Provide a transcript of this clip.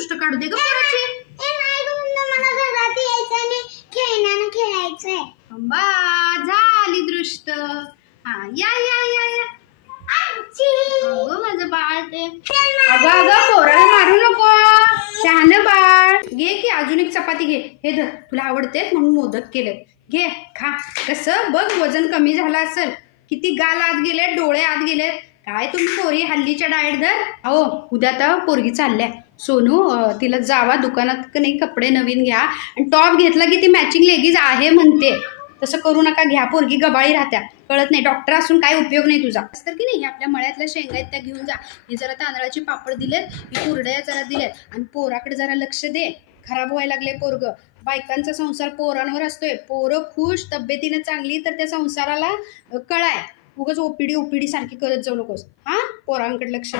दृष्ट काढू दे ग पोराची. मला घरात यायचं आणि खेळण्यानं खेळायचंय. बा झाली दृष्ट. हा या या या या. अगं माझं बाळ ते. अगं पोराला मारू नको. शहाणं बाळ. घे की अजून एक चपाती घे. हे धर, तुला आवडते म्हणून मोदक केले. घे खा. कसं बघ वजन कमी झालं असेल. किती गाल आत गेले, डोळे आत गेले. काय तुम्ही पोरी हल्लीच्या डाएट धर. अहो उद्या आता पोरगी चालल्या सोनू, तिला जावा दुकानात का नाही कपडे नवीन घ्या आणि टॉप घेतला की ती मॅचिंग लेगीज आहे म्हणते. तसं करू नका, घ्या. पोरगी गबाळी राहत्या, कळत नाही. डॉक्टर असून काय उपयोग नाही तुझा. तर की नाही आपल्या मळ्यातल्या शेंगा आहेत त्या घेऊन जा. हे जरा तांदळाचे पापड दिलेत, ही कुरड्या जरा दिलेत आणि पोराकडे जरा लक्ष दे. खराब व्हायला लागले पोरग. बायकांचा संसार पोरांवर असतोय. पोरं खुश तब्येतीने चांगली तर त्या संसाराला कळाय. उगाच ओपीडी सारखी करत जाऊ नकोस. हा पोरांकडे लक्ष